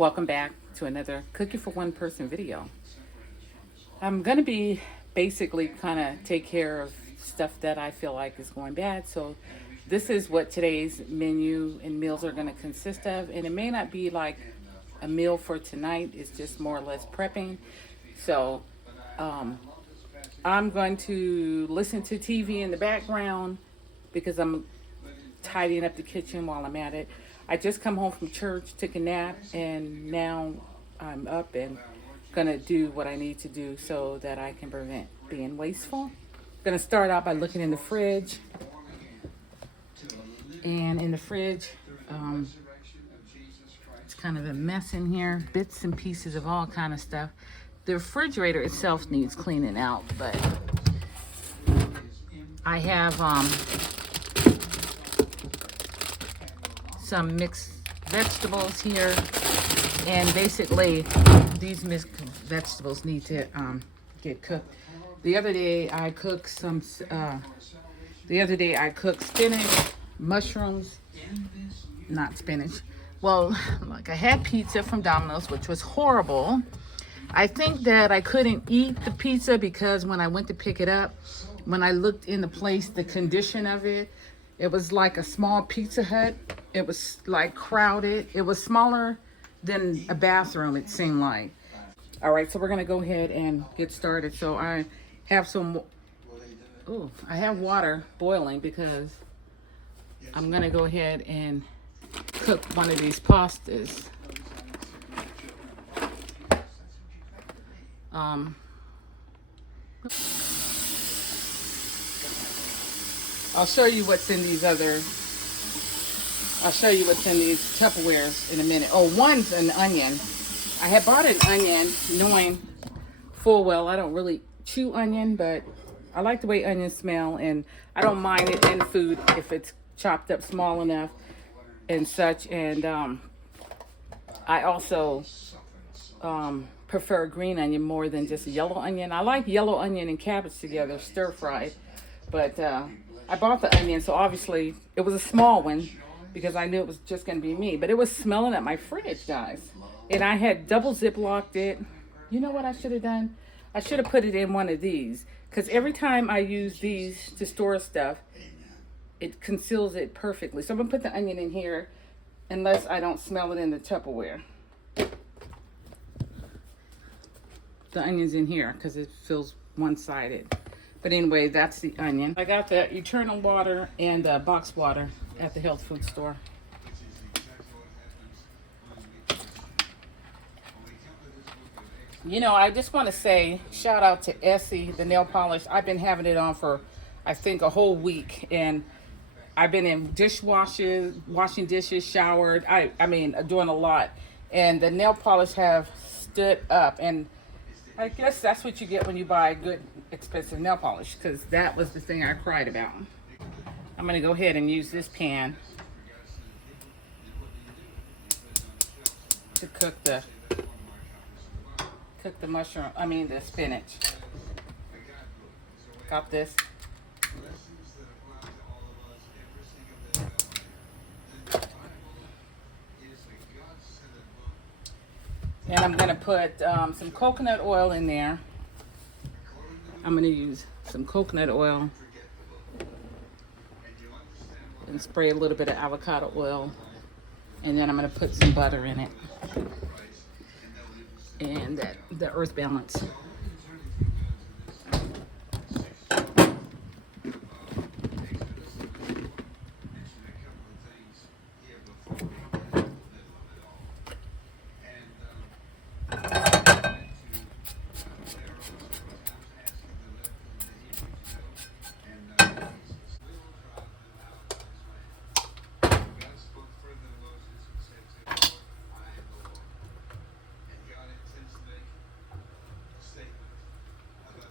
Welcome back to another Cooking for One Person video. I'm going to be basically kind of take care of stuff that I feel like is going bad. So this is what today's menu and meals are going to consist of. And it may not be like a meal for tonight. It's just more or less prepping. So I'm going to listen to TV in the background because I'm tidying up the kitchen while I'm at it. I just come home from church, took a nap, and now I'm up and gonna do what I need to do so that I can prevent being wasteful. Gonna start out by looking in the fridge. And in the fridge, it's kind of a mess in here, bits and pieces of all kind of stuff. The refrigerator itself needs cleaning out, but I have some mixed vegetables here, and basically these mixed vegetables need to get cooked. The other day I cooked spinach, mushrooms, not spinach. Well, like I had pizza from Domino's, which was horrible. I think that I couldn't eat the pizza because when I went to pick it up, when I looked in the place, the condition of it, it was like a small Pizza Hut. It was like crowded. It was smaller than a bathroom, it seemed like. All right, so we're gonna go ahead and get started. So I have I have water boiling because I'm gonna go ahead and cook one of these pastas. I'll show you what's in these Tupperwares in a minute. Oh, one's an onion. I had bought an onion knowing full well I don't really chew onion, but I like the way onions smell, and I don't mind it in food if it's chopped up small enough and such. And I also prefer green onion more than just yellow onion. I like yellow onion and cabbage together, stir fried, but I bought the onion, so obviously it was a small one because I knew it was just going to be me. But it was smelling at my fridge, guys. And I had double ziplocked it. You know what I should have done? I should have put it in one of these, because every time I use these to store stuff, it conceals it perfectly. So I'm going to put the onion in here unless I don't smell it in the Tupperware. The onion's in here because it feels one-sided. But anyway, that's the onion. I got the Eternal water and box water at the health food store. You know, I just want to say shout out to Essie, the nail polish. I've been having it on for, I think, a whole week. And I've been in dishwashes, washing dishes, showered. I mean, doing a lot. And the nail polish have stood up. And I guess that's what you get when you buy good, expensive nail polish, because that was the thing I cried about. I'm going to go ahead and use this pan to cook the the spinach. Got this. And I'm going to put some coconut oil in there. I'm going to use some coconut oil and spray a little bit of avocado oil. And then I'm going to put some butter in it. And the earth balance.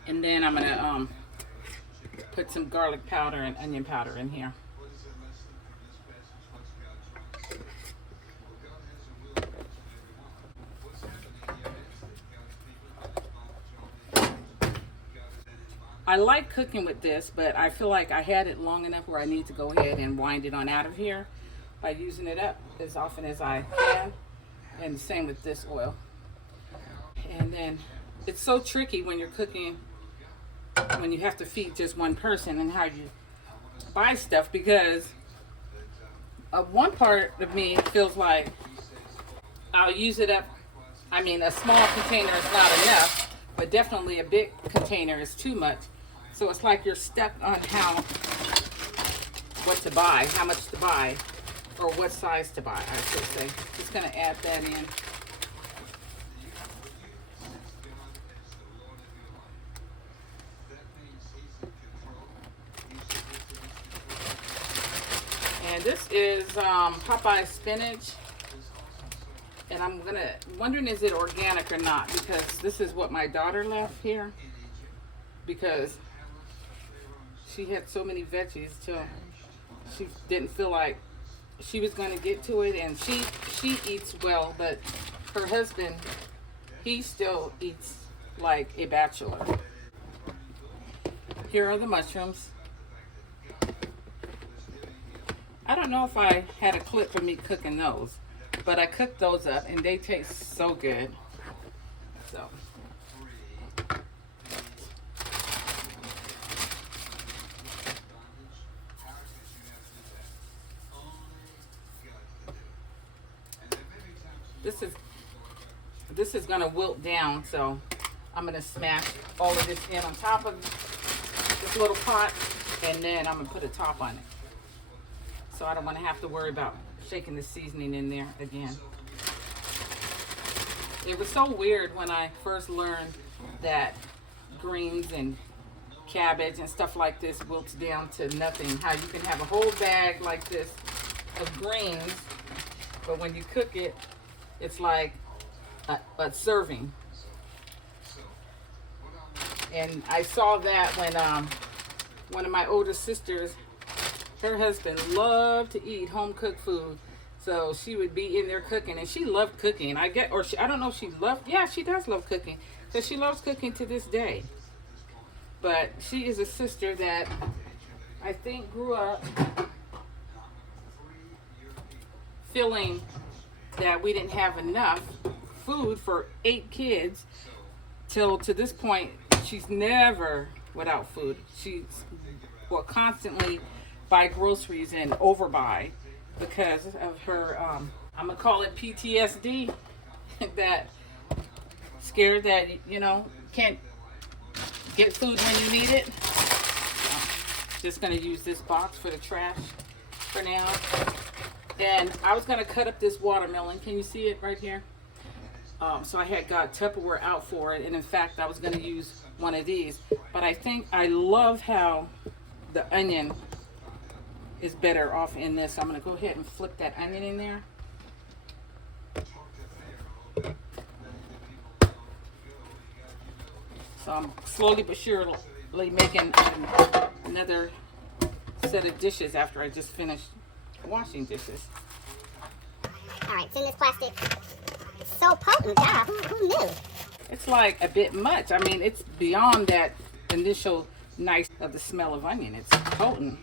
And then I'm gonna put some garlic powder and onion powder in here. I like cooking with this, but I feel like I had it long enough where I need to go ahead and wind it on out of here by using it up as often as I can. And the same with this oil. And then it's so tricky when you're cooking, when you have to feed just one person and how you buy stuff, because one part of me feels like I'll use it up. I mean, a small container is not enough, but definitely a big container is too much. So it's like you're stuck on what to buy, how much to buy, or what size to buy, I should say. Just gonna add that in. And this is Popeye spinach. And I'm wondering, is it organic or not? Because this is what my daughter left here. Because she had so many veggies till she didn't feel like she was going to get to it. And she eats well, but her husband, he still eats like a bachelor. Here are the mushrooms. I don't know if I had a clip of me cooking those, but I cooked those up and they taste so good. So this is gonna wilt down, so I'm gonna smash all of this in on top of this little pot, and then I'm gonna put a top on it. So I don't want to have to worry about shaking the seasoning in there again. It was so weird when I first learned that greens and cabbage and stuff like this wilts down to nothing. How you can have a whole bag like this of greens, but when you cook it, it's like a serving. And I saw that when one of my older sisters, her husband loved to eat home cooked food, so she would be in there cooking, and she loved cooking. I don't know if she loved. Yeah, she does love cooking, because she loves cooking to this day. But she is a sister that I think grew up feeling that we didn't have enough food for 8 kids, till to this point she's never without food. She's constantly buy groceries and overbuy because of her I'm gonna call it PTSD, that scared that can't get food when you need it. Just gonna use this box for the trash for now. And I was gonna cut up this watermelon. Can you see it right here? So I had got Tupperware out for it, and in fact I was gonna use one of these, but I think I love how the onion is better off in this. I'm going to go ahead and flip that onion in there. So I'm slowly but surely making another set of dishes after I just finished washing dishes. All right, it's in this plastic. It's so potent, yeah, who knew? It's like a bit much. I mean, it's beyond that initial nice of the smell of onion. It's potent.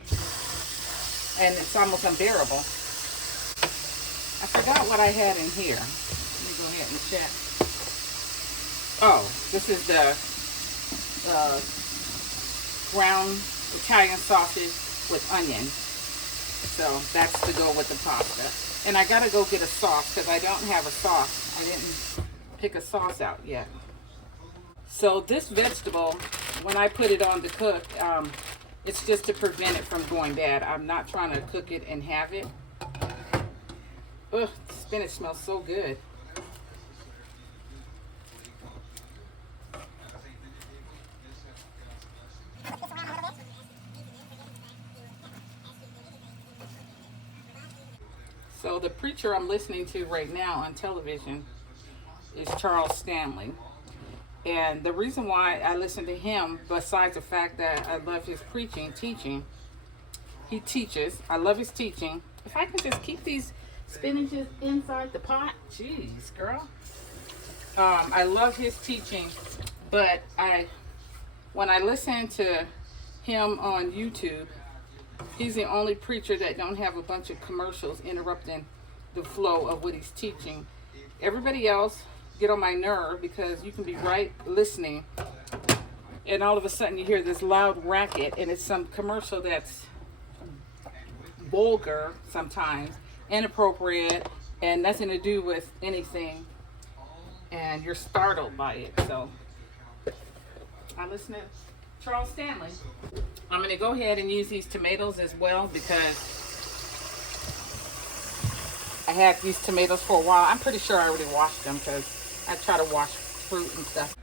And it's almost unbearable. I forgot what I had in here. Let me go ahead and check. Oh, this is the ground Italian sausage with onion. So that's to go with the pasta. And I gotta go get a sauce because I don't have a sauce. I didn't pick a sauce out yet. So this vegetable, when I put it on to cook, it's just to prevent it from going bad. I'm not trying to cook it and have it. Ugh, the spinach smells so good. So the preacher I'm listening to right now on television is Charles Stanley. And the reason why I listen to him, besides the fact that I love his teaching, he teaches. I love his teaching. If I can just keep these spinaches inside the pot, jeez, girl. I love his teaching, but when I listen to him on YouTube, he's the only preacher that don't have a bunch of commercials interrupting the flow of what he's teaching. everybody else get on my nerve because you can be right listening, and all of a sudden you hear this loud racket, and it's some commercial that's vulgar sometimes, inappropriate, and nothing to do with anything, and you're startled by it. So I listen to Charles Stanley. I'm going to go ahead and use these tomatoes as well because I had these tomatoes for a while. I'm pretty sure I already washed them because I try to wash fruit and stuff.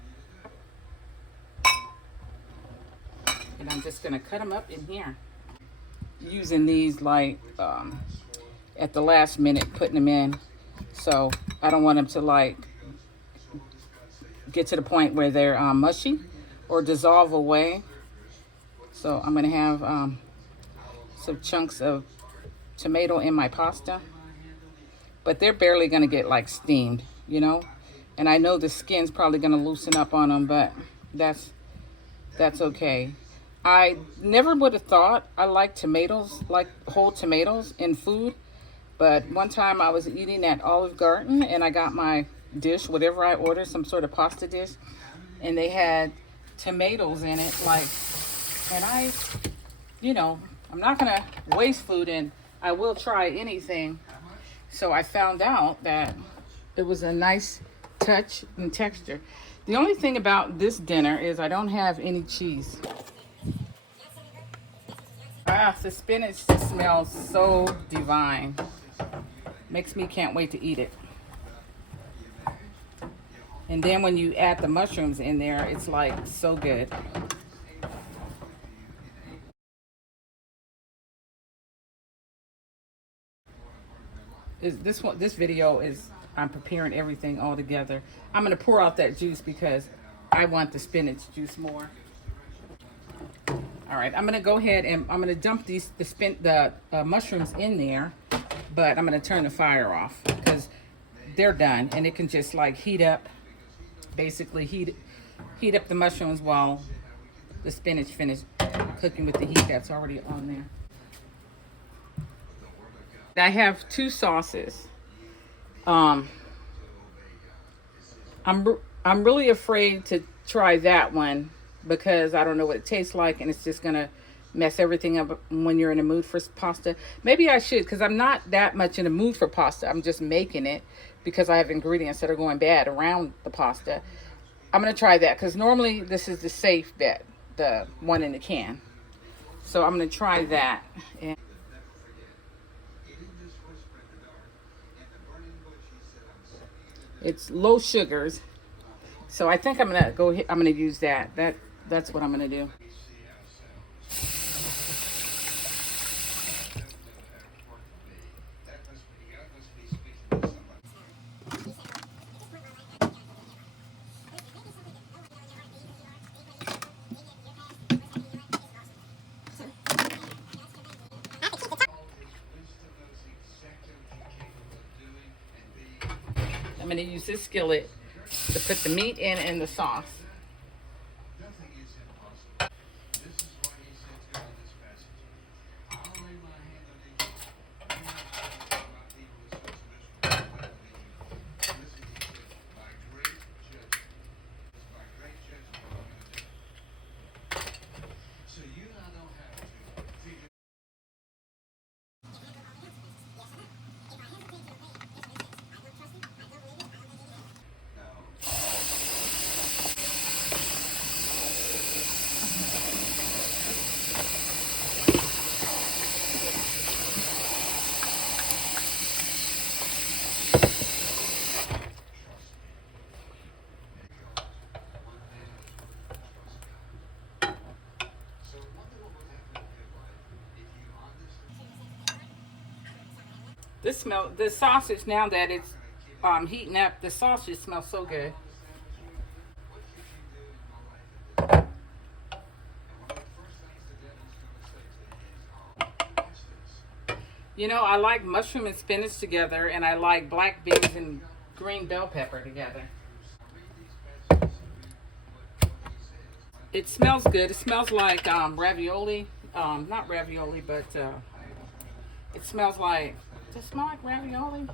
And I'm just going to cut them up in here. Using these like at the last minute, putting them in. So I don't want them to like get to the point where they're mushy or dissolve away. So I'm going to have some chunks of tomato in my pasta. But they're barely going to get like steamed, you know. And I know the skin's probably going to loosen up on them, but that's okay. I never would have thought I like tomatoes, like whole tomatoes in food. But one time I was eating at Olive Garden and I got my dish, whatever I ordered, some sort of pasta dish, and they had tomatoes in it, like, and I'm not going to waste food, and I will try anything. So I found out that it was a nice touch and texture. The only thing about this dinner is I don't have any cheese. Ah, the spinach just smells so divine. Makes me can't wait to eat it. And then when you add the mushrooms in there, it's like so good. This video is I'm preparing everything all together. I'm gonna pour out that juice because I want the spinach juice more. All right, I'm gonna go ahead and I'm gonna dump the mushrooms in there, but I'm gonna turn the fire off because they're done, and it can just like heat up, basically heat up the mushrooms while the spinach finishes cooking with the heat that's already on there. I have two sauces. I'm really afraid to try that one because I don't know what it tastes like, and it's just gonna mess everything up when you're in a mood for pasta. Maybe I should, because I'm not that much in a mood for pasta. I'm just making it because I have ingredients that are going bad around the pasta. I'm gonna try that because normally this is the safe bet, the one in the can. So I'm gonna try that. And it's low sugars, so I think I'm gonna use that. That's what I'm gonna do. I'm gonna use this skillet to put the meat in and the sauce. The sausage, now that it's heating up, the sausage smells so good. You know, I like mushroom and spinach together, and I like black beans and green bell pepper together. It smells good. It smells like ravioli. Not ravioli, but it smells like, does it smell like ravioli?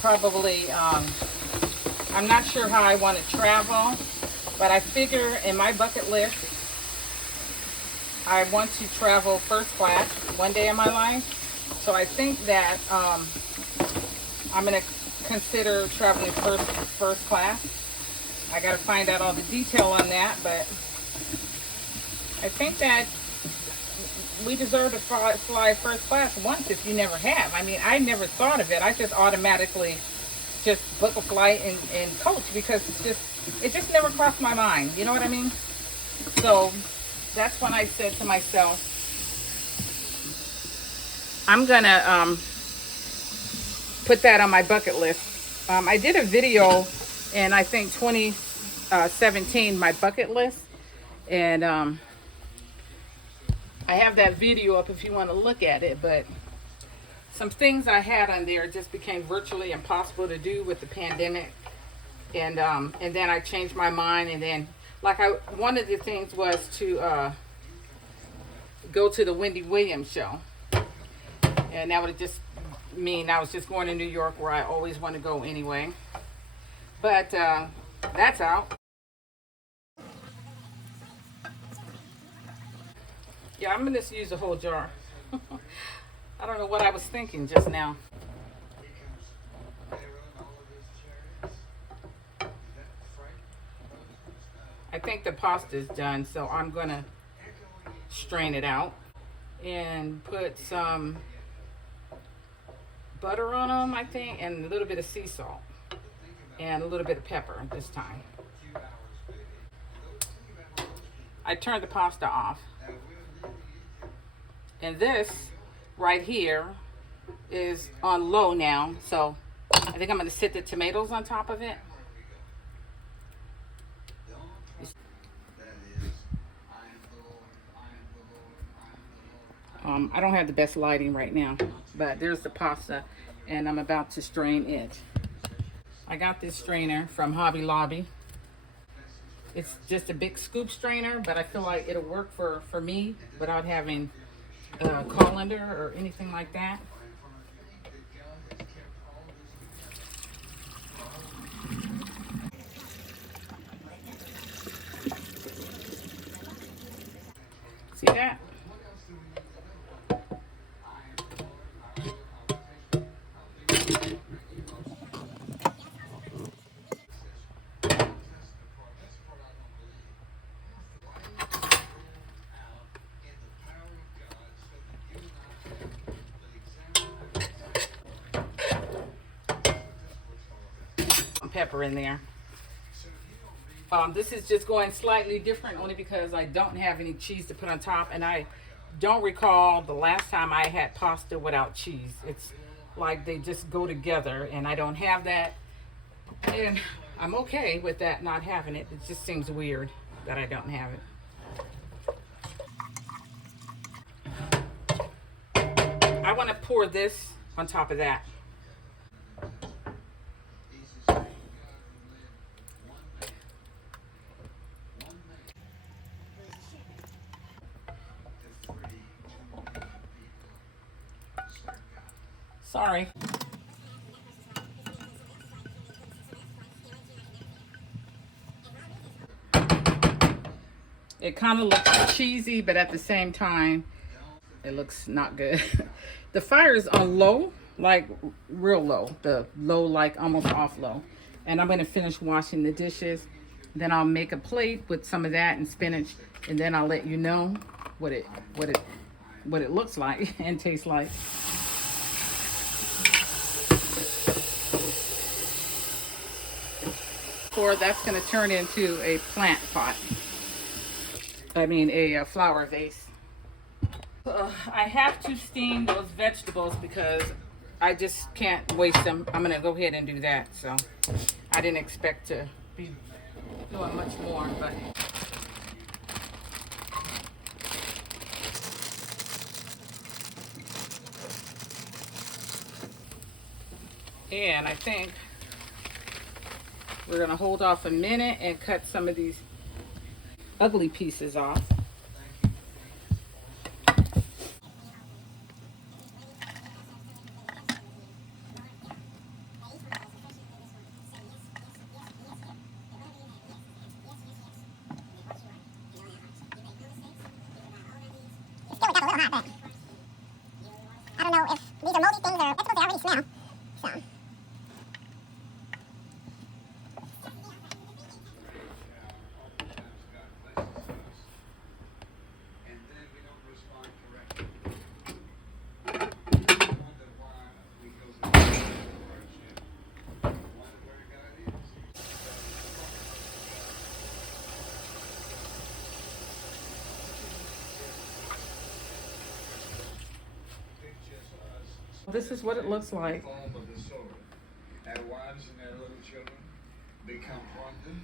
probably, I'm not sure how I want to travel, but I figure in my bucket list, I want to travel first class one day in my life. So I think that I'm going to consider traveling first class. I got to find out all the detail on that, but I think that we deserve to fly first class once if you never have. I mean, I never thought of it. I just automatically just book a flight and coach because it just never crossed my mind. You know what I mean? So that's when I said to myself, I'm gonna put that on my bucket list. I did a video in I think 2017, my bucket list, and I have that video up if you want to look at it. But some things I had on there just became virtually impossible to do with the pandemic, and then I changed my mind, and then one of the things was to go to the Wendy Williams show, and that would just mean I was just going to New York, where I always want to go anyway. But that's out. Yeah, I'm gonna just use the whole jar. I don't know what I was thinking just now. I think the pasta's done, so I'm gonna strain it out and put some butter on them, I think, and a little bit of sea salt and a little bit of pepper this time. I turned the pasta off, and this right here is on low now, so I think I'm going to sit the tomatoes on top of it. I don't have the best lighting right now, but there's the pasta, and I'm about to strain it. I got this strainer from Hobby Lobby. It's just a big scoop strainer, but I feel like it'll work for me without having a colander or anything like that. See that? Pepper in there. This is just going slightly different only because I don't have any cheese to put on top, and I don't recall the last time I had pasta without cheese. It's like they just go together, and I don't have that, and I'm okay with that, not having it. It just seems weird that I don't have it. I want to pour this on top of that. Sorry. It kind of looks cheesy, but at the same time, it looks not good. The fire is on low, like real low. The low, like almost off low. And I'm going to finish washing the dishes. Then I'll make a plate with some of that and spinach, and then I'll let you know what it looks like and tastes like. Or that's going to turn into a plant pot. I mean a flower vase. I have to steam those vegetables because I just can't waste them. I'm going to go ahead and do that. So I didn't expect to be doing much more, but and I think we're going to hold off a minute and cut some of these ugly pieces off. smell. So. This is what it looks like. Our wives and their little children become plunder.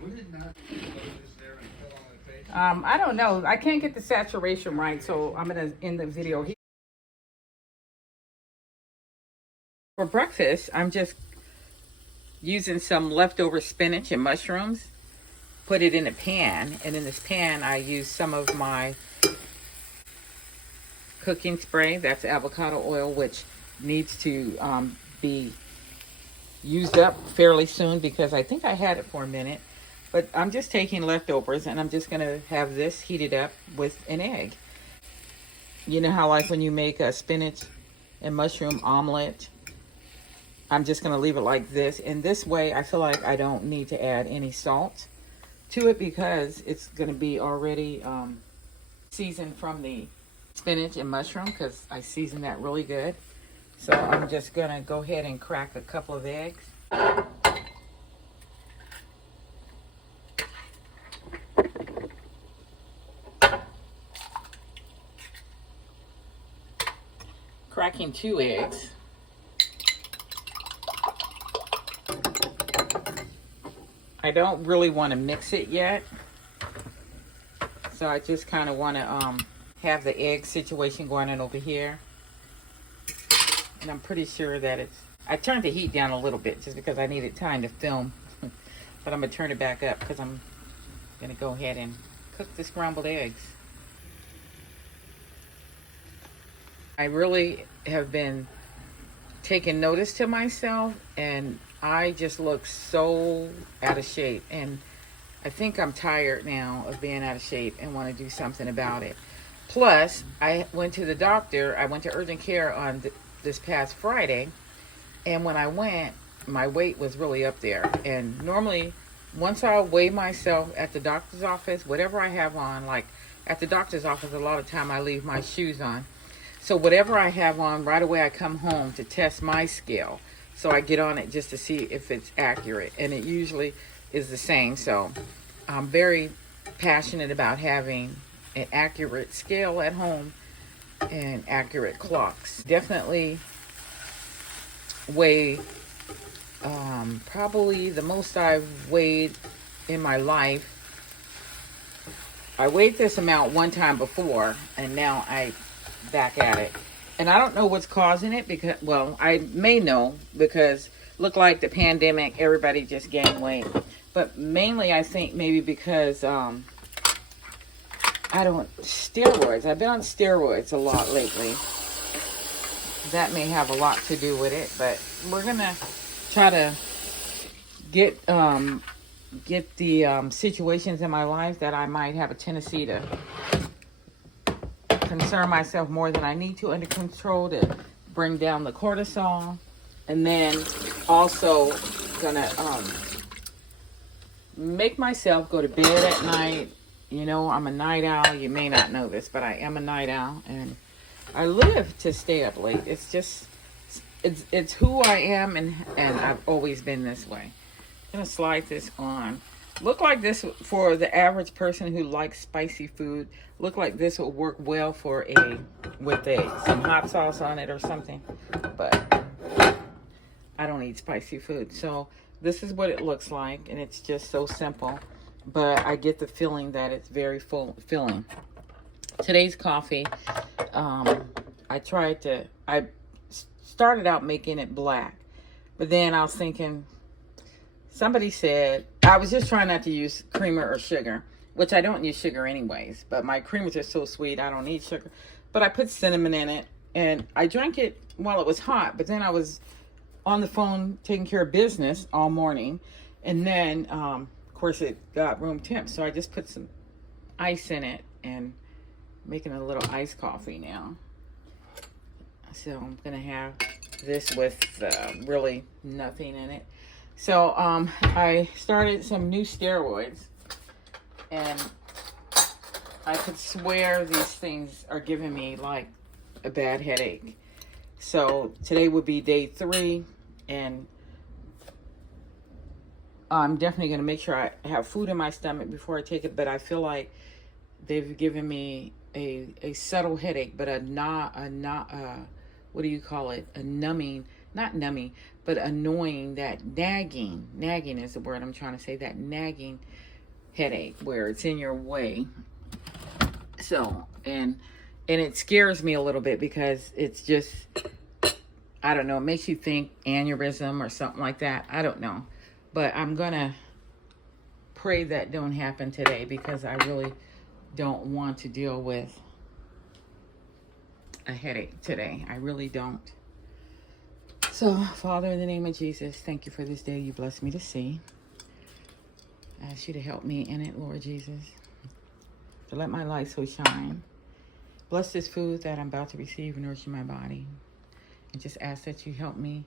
Would it not be just there and fell on their face? I don't know. I can't get the saturation right, so I'm gonna end the video here. For breakfast, I'm just using some leftover spinach and mushrooms. Put it in a pan, and in this pan, I use some of my cooking spray. That's avocado oil, which needs to be used up fairly soon because I think I had it for a minute. But I'm just taking leftovers, and I'm just gonna have this heated up with an egg. You know how like when you make a spinach and mushroom omelet, I'm just gonna leave it like this. And this way I feel like I don't need to add any salt to it because it's gonna be already seasoned from the spinach and mushroom, because I seasoned that really good. So I'm just gonna go ahead and crack a couple of eggs. Cracking 2 eggs. I don't really want to mix it yet, so I just kind of want to have the egg situation going on over here. And I'm pretty sure that I turned the heat down a little bit just because I needed time to film. But I'm going to turn it back up because I'm going to go ahead and cook the scrambled eggs. I really have been taking notice to myself, and I just look so out of shape. And I think I'm tired now of being out of shape and want to do something about it. Plus, I went to the doctor. I went to urgent care on this past Friday. And when I went, my weight was really up there. And normally, once I weigh myself at the doctor's office, whatever I have on, like at the doctor's office, a lot of time I leave my shoes on. So whatever I have on, right away I come home to test my scale. So I get on it just to see if it's accurate. And it usually is the same. So I'm very passionate about having an accurate scale at home and accurate clocks. Definitely weigh probably the most I've weighed in my life. I weighed this amount one time before, and now I back at it. And I don't know what's causing it because, well, I may know because look like the pandemic, everybody just gained weight. But mainly I think maybe because steroids. I've been on steroids a lot lately. That may have a lot to do with it, but we're gonna try to get the situations in my life that I might have a tendency to concern myself more than I need to under control, to bring down the cortisol. And then also gonna make myself go to bed at night. You know, I'm a night owl. You may not know this, but I am a night owl, and I live to stay up late. It's just, it's who I am, and I've always been this way. I'm gonna slide this on. Look like this for the average person who likes spicy food. Look like this will work well for with some hot sauce on it or something. But I don't eat spicy food, so this is what it looks like, and it's just so simple. But I get the feeling that it's very filling. Today's coffee, I started out making it black, but then I was thinking, somebody said, I was just trying not to use creamer or sugar, which I don't use sugar anyways, but my creamers are so sweet, I don't need sugar. But I put cinnamon in it, and I drank it while it was hot, but then I was on the phone taking care of business all morning, and then, of course, it got room temp, so I just put some ice in it, and making a little iced coffee now. So I'm gonna have this with really nothing in it. So I started some new steroids, and I could swear these things are giving me like a bad headache. So today would be day 3, and I'm definitely going to make sure I have food in my stomach before I take it. But I feel like they've given me a subtle headache, but what do you call it? A numbing, not numbing, but annoying, that nagging. Nagging is the word I'm trying to say. That nagging headache where it's in your way. So, and it scares me a little bit because it's just, I don't know, it makes you think aneurysm or something like that. I don't know. But I'm going to pray that don't happen today, because I really don't want to deal with a headache today. I really don't. So, Father, in the name of Jesus, thank you for this day you blessed me to see. I ask you to help me in it, Lord Jesus, to let my light so shine. Bless this food that I'm about to receive and nourish my body. And just ask that you help me